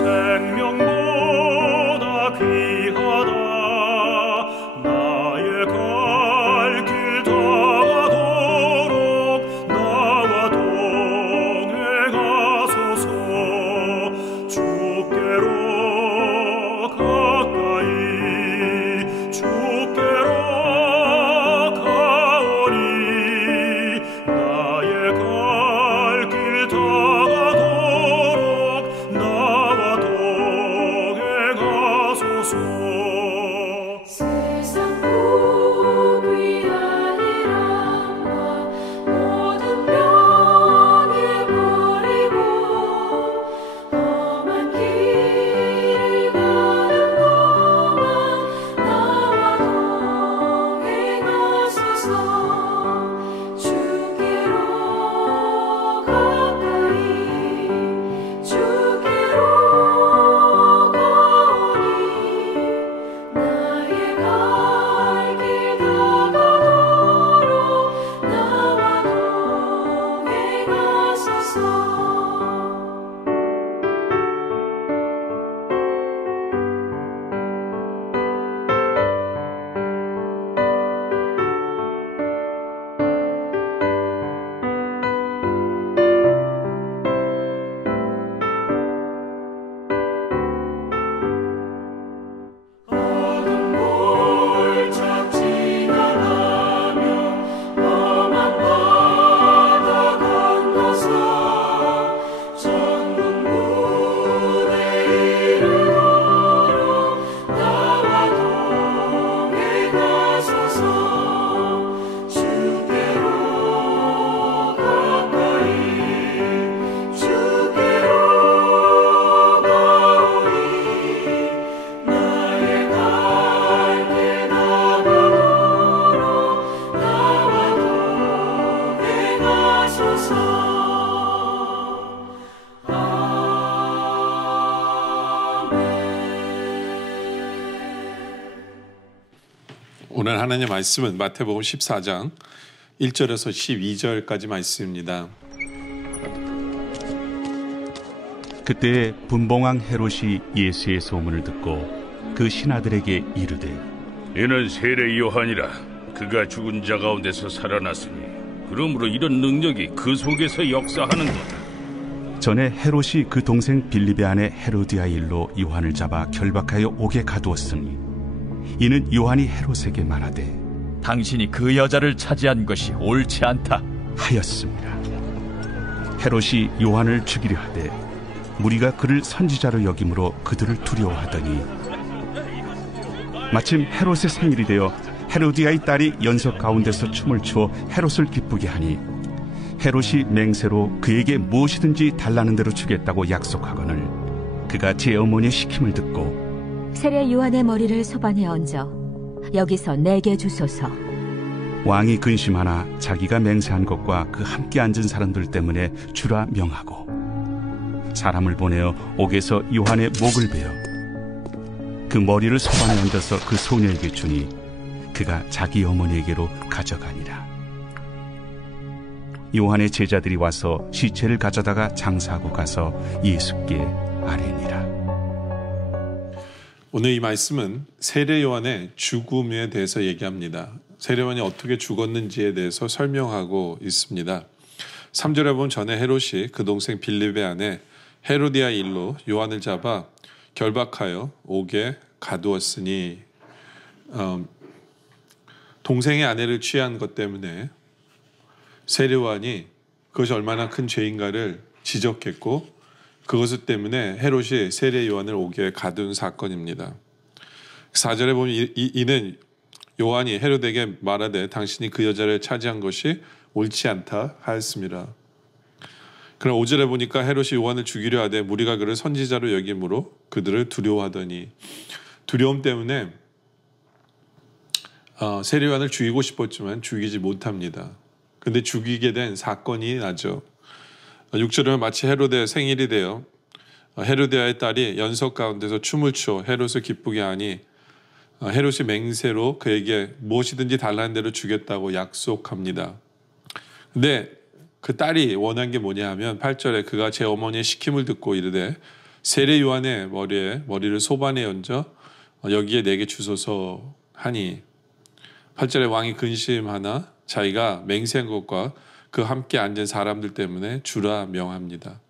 생명보다 귀하다. 나의 갈 길 다가도록 나와 동행하소서. 주께로 가까이 주께로 가오니 나의 갈 길 다가도록 나와 동행하소서. 세상 복이 아니란과 모든 병에 버리고 험한 길을 가는 동안 나와 동행하소서. 주께로 가까이 주께로 가오니 나의 갈 길 다가도록 나와 동행하소서. 어둠 골짝 지나가며 험한 바다 건너서 천국문에 이르도록 나와 동행하소서. 주께로 가까이 주께로 가오니 나의 갈 길 다가도록 나와 동행하소서. 오늘 하나님의 말씀은 마태복음 14장 1절에서 12절까지 말씀입니다. 그때에 분봉왕 헤롯이 예수의 소문을 듣고 그 신하들에게 이르되 이는 세례 요한이라. 그가 죽은 자 가운데서 살아났으니 그러므로 이런 능력이 그 속에서 역사하는도다. 전에 헤롯이 그 동생 빌립의 아내 헤로디아 일로 요한을 잡아 결박하여 옥에 가두었으니 이는 요한이 헤롯에게 말하되 당신이 그 여자를 차지한 것이 옳지 않다 하였습니다. 헤롯이 요한을 죽이려 하되 무리가 그를 선지자로 여김으로 그들을 두려워하더니 마침 헤롯의 생일이 되어 헤로디아의 딸이 연석 가운데서 춤을 추어 헤롯을 기쁘게 하니 헤롯이 맹세로 그에게 무엇이든지 달라는 대로 주겠다고 약속하거늘 그가 제 어머니의 시킴을 듣고 세례 요한의 머리를 소반에 얹어 여기서 내게 주소서. 왕이 근심하나 자기가 맹세한 것과 그 함께 앉은 사람들 때문에 주라 명하고 사람을 보내어 옥에서 요한의 목을 베어 그 머리를 소반에 얹어서 그 소녀에게 주니 그가 자기 어머니에게로 가져가니라. 요한의 제자들이 와서 시체를 가져다가 장사하고 가서 예수께 아뢰니라. 오늘 이 말씀은 세례 요한의 죽음에 대해서 얘기합니다. 세례 요한이 어떻게 죽었는지에 대해서 설명하고 있습니다. 3절에 보면 전에 헤롯이 그 동생 빌립의 아내 헤로디아 일로 요한을 잡아 결박하여 옥에 가두었으니 동생의 아내를 취한 것 때문에 세례 요한이 그것이 얼마나 큰 죄인가를 지적했고 그것 때문에 헤롯이 세례 요한을 옥에 가둔 사건입니다. 4절에 보면 이는 요한이 헤롯에게 말하되 당신이 그 여자를 차지한 것이 옳지 않다 하였습니다. 그러나 5절에 보니까 헤롯이 요한을 죽이려 하되 무리가 그를 선지자로 여김으로 그들을 두려워하더니 두려움 때문에 세례 요한을 죽이고 싶었지만 죽이지 못합니다. 근데 죽이게 된 사건이 나죠. 6절에 마치 헤롯의 생일이 되어 헤로디아의 딸이 연석 가운데서 춤을 추어 헤롯을 기쁘게 하니 헤롯이 맹세로 그에게 무엇이든지 달라는 대로 주겠다고 약속합니다. 근데 그 딸이 원한 게 뭐냐 하면 8절에 그가 제 어머니의 시킴을 듣고 이르되 세례 요한의 머리를 소반에 얹어 여기에 내게 주소서 하니 8절에 왕이 근심하나 자기가 맹세한 것과 그 함께 앉은 사람들 때문에 주라 명합니다.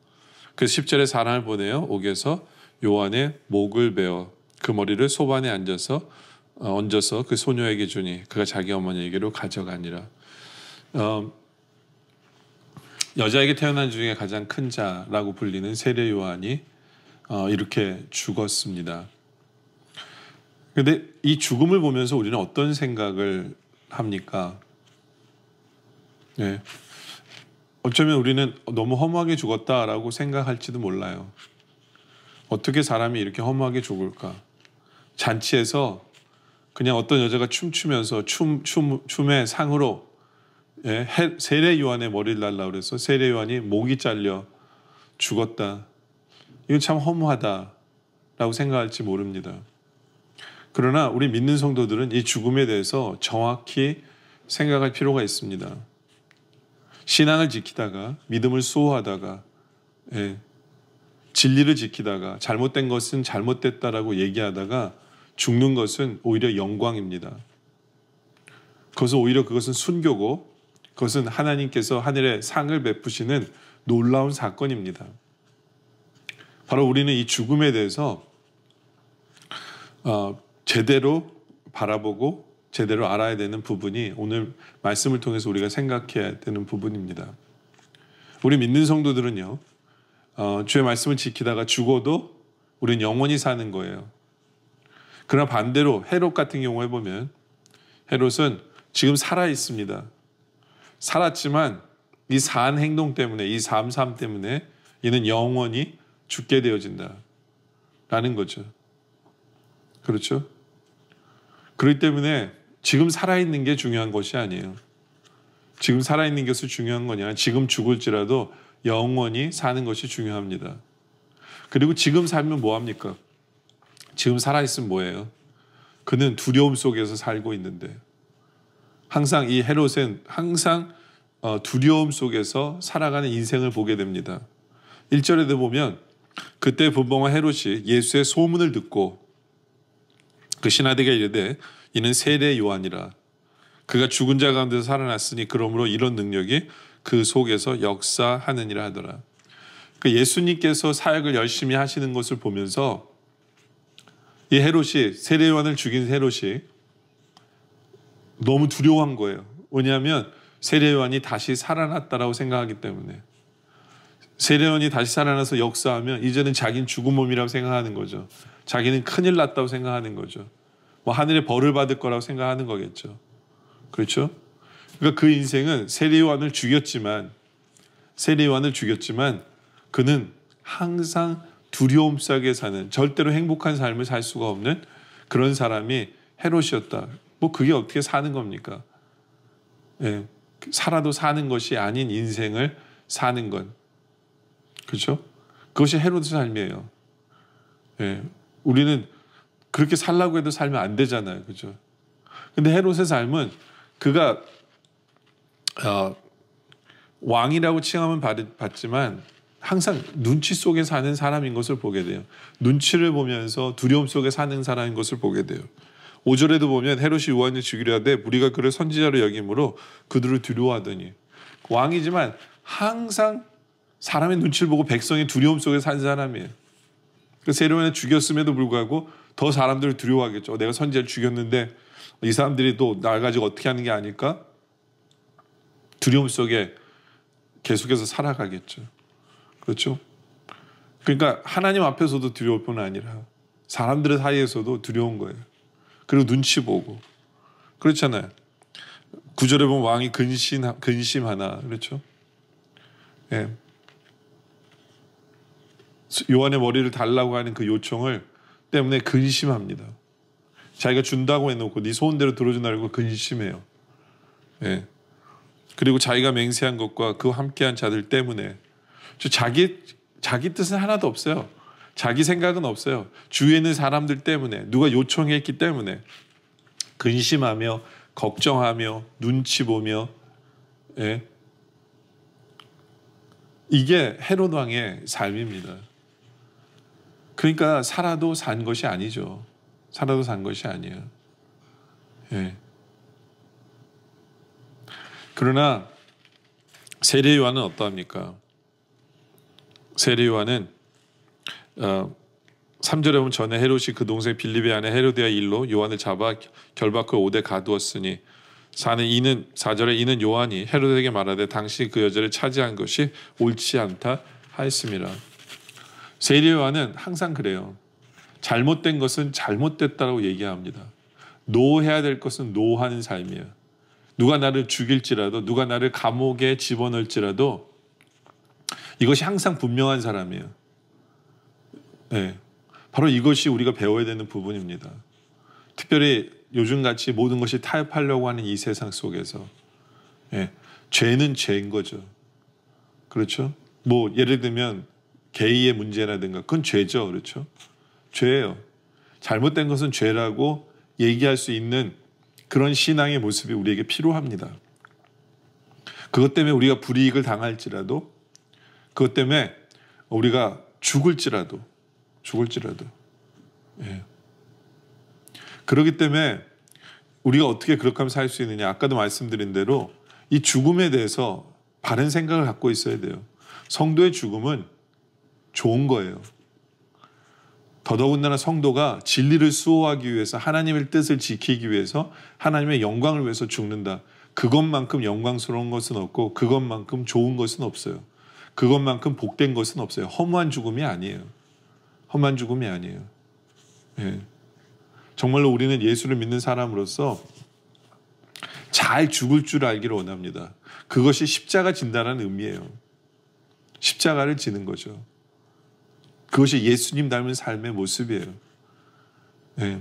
그래서 10절에 사람을 보내어 옥에서 요한의 목을 베어 그 머리를 소반에 얹어서 그 소녀에게 주니 그가 자기 어머니에게로 가져가니라. 여자에게 태어난 중에 가장 큰 자라고 불리는 세례 요한이 이렇게 죽었습니다. 그런데 이 죽음을 보면서 우리는 어떤 생각을 합니까? 네. 어쩌면 우리는 너무 허무하게 죽었다라고 생각할지도 몰라요. 어떻게 사람이 이렇게 허무하게 죽을까? 잔치에서 그냥 어떤 여자가 춤추면서 춤의 상으로 세례 요한의 머리를 날라 그래서 세례 요한이 목이 잘려 죽었다. 이건 참 허무하다라고 생각할지 모릅니다. 그러나 우리 믿는 성도들은 이 죽음에 대해서 정확히 생각할 필요가 있습니다. 신앙을 지키다가 믿음을 수호하다가 진리를 지키다가 잘못된 것은 잘못됐다라고 얘기하다가 죽는 것은 오히려 영광입니다. 그것은 순교고 그것은 하나님께서 하늘에 상을 베푸시는 놀라운 사건입니다. 바로 우리는 이 죽음에 대해서 제대로 바라보고 제대로 알아야 되는 부분이 오늘 말씀을 통해서 우리가 생각해야 되는 부분입니다. 우리 믿는 성도들은요, 주의 말씀을 지키다가 죽어도 우리는 영원히 사는 거예요. 그러나 반대로 헤롯 같은 경우에 보면 헤롯은 지금 살아 있습니다. 살았지만 이 사한 행동 때문에, 이 삶 때문에 이는 영원히 죽게 되어진다라는 거죠. 그렇죠? 그렇기 때문에 지금 살아있는 게 중요한 것이 아니에요. 지금 살아있는 것이 중요한 거냐? 지금 죽을지라도 영원히 사는 것이 중요합니다. 그리고 지금 살면 뭐합니까? 지금 살아있으면 뭐예요? 그는 두려움 속에서 살고 있는데 항상 이 헤롯은 항상 두려움 속에서 살아가는 인생을 보게 됩니다. 1절에도 보면 그때 분봉한 헤롯이 예수의 소문을 듣고 그 신하들에게 이르되 이는 세례 요한이라 그가 죽은 자 가운데서 살아났으니 그러므로 이런 능력이 그 속에서 역사하느니라 하더라. 그 예수님께서 사역을 열심히 하시는 것을 보면서 이 헤롯이 세례 요한을 죽인 헤롯이 너무 두려워한 거예요. 왜냐하면 세례 요한이 다시 살아났다라고 생각하기 때문에 세례 요한이 다시 살아나서 역사하면 이제는 자기는 죽은 몸이라고 생각하는 거죠. 자기는 큰일 났다고 생각하는 거죠. 뭐 하늘에 벌을 받을 거라고 생각하는 거겠죠. 그렇죠? 그러니까 그 인생은 세례 요한을 죽였지만 그는 항상 두려움 속에 사는 절대로 행복한 삶을 살 수가 없는 그런 사람이 헤롯이었다. 뭐 그게 어떻게 사는 겁니까? 예, 살아도 사는 것이 아닌 인생을 사는 건 그렇죠? 그것이 헤롯의 삶이에요. 예, 우리는 그렇게 살라고 해도 살면 안 되잖아요. 그죠? 근데 헤롯의 삶은 그가 왕이라고 칭함은 받지만 항상 눈치 속에 사는 사람인 것을 보게 돼요. 눈치를 보면서 두려움 속에 사는 사람인 것을 보게 돼요. 5절에도 보면 헤롯이 요한을 죽이려 하되 무리가 그를 선지자로 여김으로 그들을 두려워하더니 왕이지만 항상 사람의 눈치를 보고 백성의 두려움 속에 산 사람이에요. 세례 요한을 죽였음에도 불구하고 더 사람들을 두려워하겠죠. 내가 선지자를 죽였는데 이 사람들이 또 날 가지고 어떻게 하는 게 아닐까? 두려움 속에 계속해서 살아가겠죠. 그렇죠? 그러니까 하나님 앞에서도 두려울 뿐 아니라 사람들 사이에서도 두려운 거예요. 그리고 눈치 보고 그렇잖아요. 9절에 보면 왕이 근심하나 그렇죠? 예. 요한의 머리를 달라고 하는 그 요청을 때문에 근심합니다. 자기가 준다고 해놓고 네 소원대로 들어준다고 근심해요. 예. 그리고 자기가 맹세한 것과 그 함께한 자들 때문에 자기 뜻은 하나도 없어요. 자기 생각은 없어요. 주위에 있는 사람들 때문에 누가 요청했기 때문에 근심하며 걱정하며 눈치 보며 예. 이게 헤롯 왕의 삶입니다. 그러니까 살아도 산 것이 아니죠. 살아도 산 것이 아니에요. 예. 그러나 세례 요한은 어떠합니까? 세례 요한은 3절에 보면 전에 헤롯이 그 동생 빌립의 아내 헤로디아 일로 요한을 잡아 결박하여 오대 가두었으니 4절에 이는 요한이 헤롯에게 말하되 당신이 그 여자를 차지한 것이 옳지 않다 하였습니다. 세례 요한은 항상 그래요. 잘못된 것은 잘못됐다고 얘기합니다. 노해야 될 것은 노하는 삶이에요. 누가 나를 죽일지라도 누가 나를 감옥에 집어넣을지라도 이것이 항상 분명한 사람이에요. 네. 바로 이것이 우리가 배워야 되는 부분입니다. 특별히 요즘같이 모든 것이 타협하려고 하는 이 세상 속에서 네. 죄는 죄인 거죠. 그렇죠? 뭐 예를 들면 게이의 문제라든가 그건 죄죠. 그렇죠? 죄예요. 잘못된 것은 죄라고 얘기할 수 있는 그런 신앙의 모습이 우리에게 필요합니다. 그것 때문에 우리가 불이익을 당할지라도 그것 때문에 우리가 죽을지라도 예. 그렇기 때문에 우리가 어떻게 그렇게 하면 살 수 있느냐. 아까도 말씀드린 대로 이 죽음에 대해서 바른 생각을 갖고 있어야 돼요. 성도의 죽음은 좋은 거예요. 더더군다나 성도가 진리를 수호하기 위해서 하나님의 뜻을 지키기 위해서 하나님의 영광을 위해서 죽는다. 그것만큼 영광스러운 것은 없고 그것만큼 좋은 것은 없어요. 그것만큼 복된 것은 없어요. 허무한 죽음이 아니에요. 험한 죽음이 아니에요. 예. 정말로 우리는 예수를 믿는 사람으로서 잘 죽을 줄 알기를 원합니다. 그것이 십자가 진다는 의미예요. 십자가를 지는 거죠. 그것이 예수님 닮은 삶의 모습이에요. 예.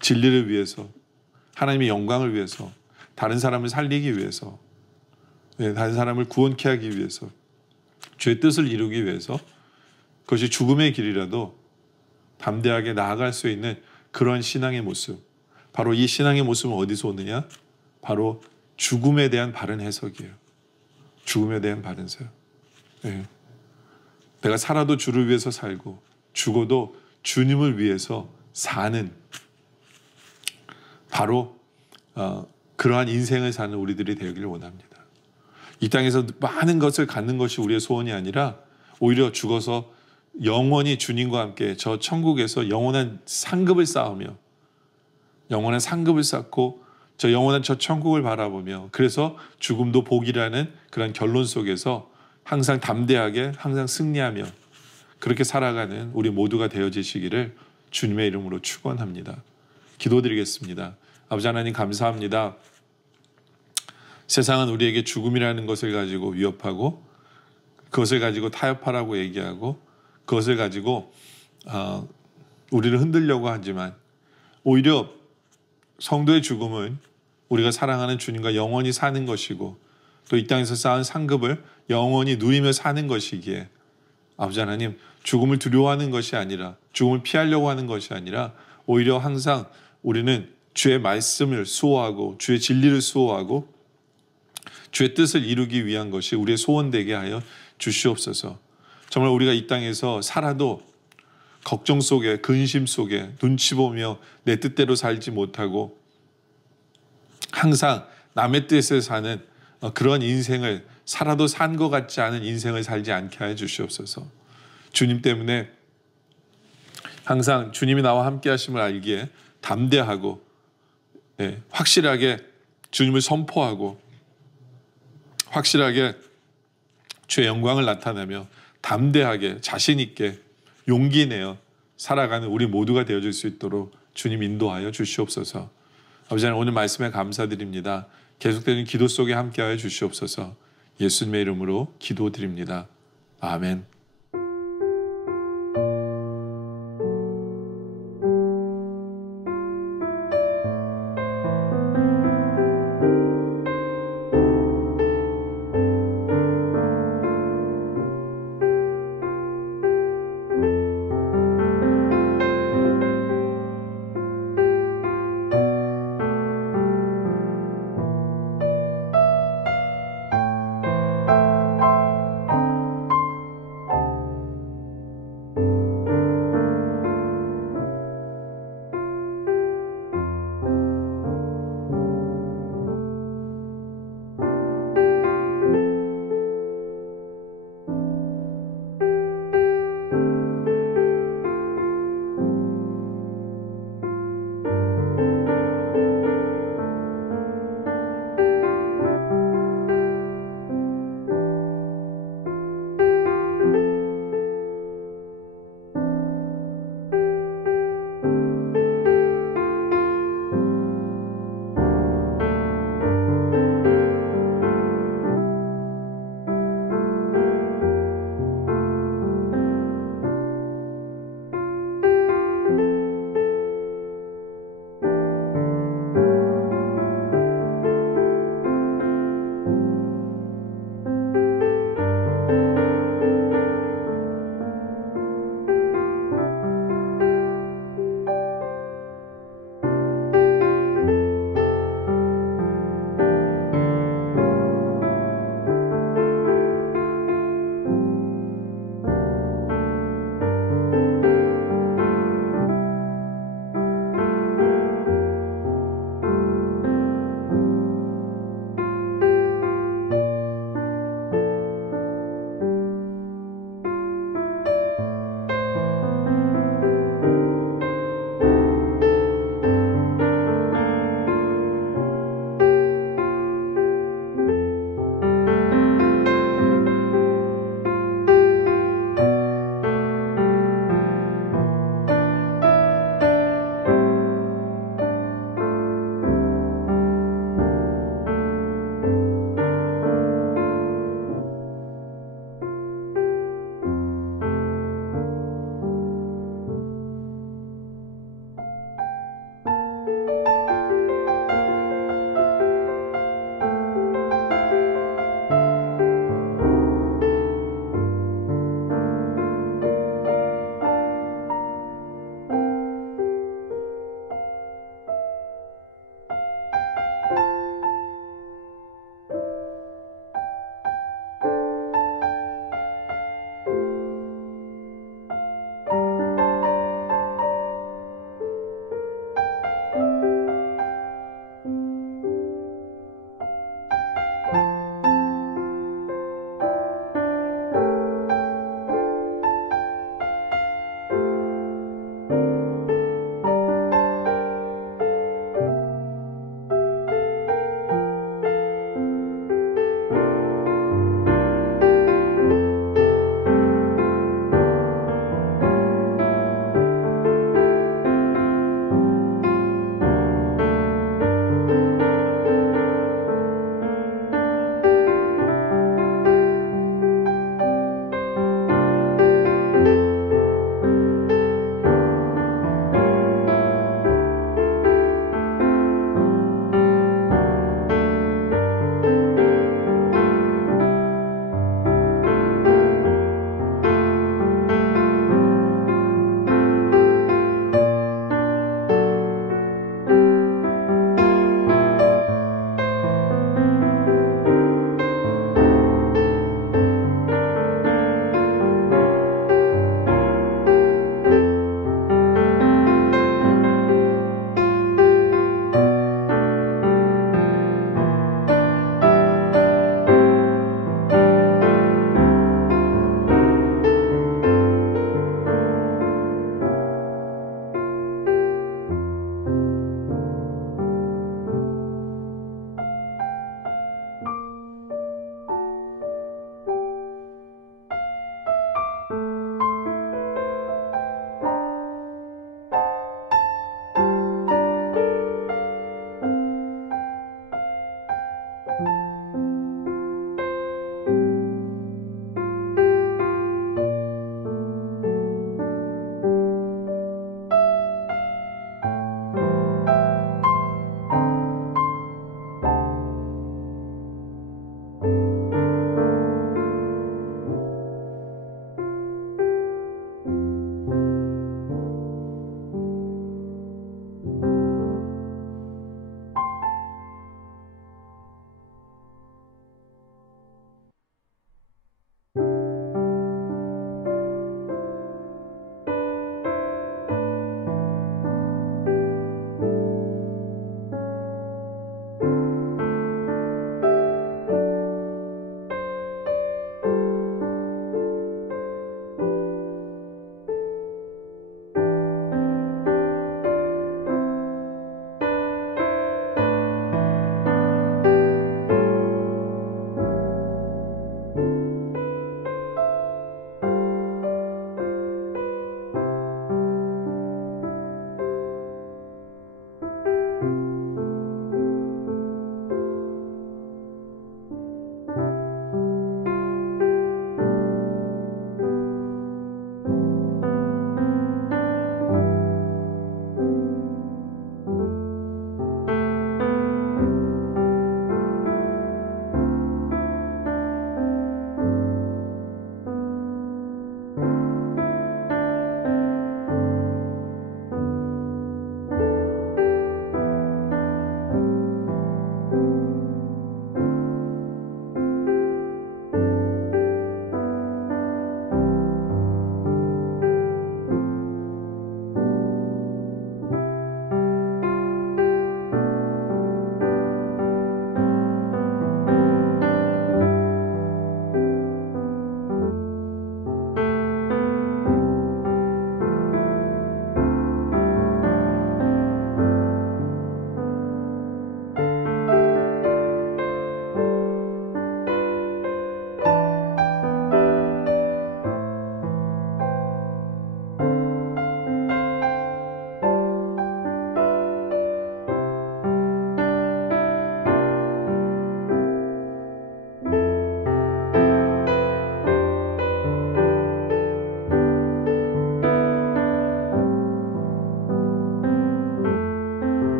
진리를 위해서, 하나님의 영광을 위해서, 다른 사람을 살리기 위해서, 예. 다른 사람을 구원케 하기 위해서, 주의 뜻을 이루기 위해서 그것이 죽음의 길이라도 담대하게 나아갈 수 있는 그런 신앙의 모습. 바로 이 신앙의 모습은 어디서 오느냐? 바로 죽음에 대한 바른 해석이에요. 죽음에 대한 바른 해석. 예. 내가 살아도 주를 위해서 살고 죽어도 주님을 위해서 사는 바로 그러한 인생을 사는 우리들이 되기를 원합니다. 이 땅에서 많은 것을 갖는 것이 우리의 소원이 아니라 오히려 죽어서 영원히 주님과 함께 저 천국에서 영원한 상급을 쌓으며 영원한 상급을 쌓고 저 영원한 저 천국을 바라보며 그래서 죽음도 복이라는 그런 결론 속에서 항상 담대하게 항상 승리하며 그렇게 살아가는 우리 모두가 되어지시기를 주님의 이름으로 축원합니다. 기도드리겠습니다. 아버지 하나님 감사합니다. 세상은 우리에게 죽음이라는 것을 가지고 위협하고 그것을 가지고 타협하라고 얘기하고 그것을 가지고 우리를 흔들려고 하지만 오히려 성도의 죽음은 우리가 사랑하는 주님과 영원히 사는 것이고 또 이 땅에서 쌓은 상급을 영원히 누리며 사는 것이기에 아버지 하나님 죽음을 두려워하는 것이 아니라 죽음을 피하려고 하는 것이 아니라 오히려 항상 우리는 주의 말씀을 수호하고 주의 진리를 수호하고 주의 뜻을 이루기 위한 것이 우리의 소원되게 하여 주시옵소서. 정말 우리가 이 땅에서 살아도 걱정 속에 근심 속에 눈치 보며 내 뜻대로 살지 못하고 항상 남의 뜻에 사는 그런 인생을 살아도 산 것 같지 않은 인생을 살지 않게 하여 주시옵소서. 주님 때문에 항상 주님이 나와 함께 하심을 알기에 담대하고 확실하게 주님을 선포하고 확실하게 주의 영광을 나타내며 담대하게 자신 있게 용기 내어 살아가는 우리 모두가 되어줄 수 있도록 주님 인도하여 주시옵소서. 아버지 하나님 오늘 말씀에 감사드립니다. 계속되는 기도 속에 함께하여 주시옵소서. 예수님의 이름으로 기도드립니다. 아멘.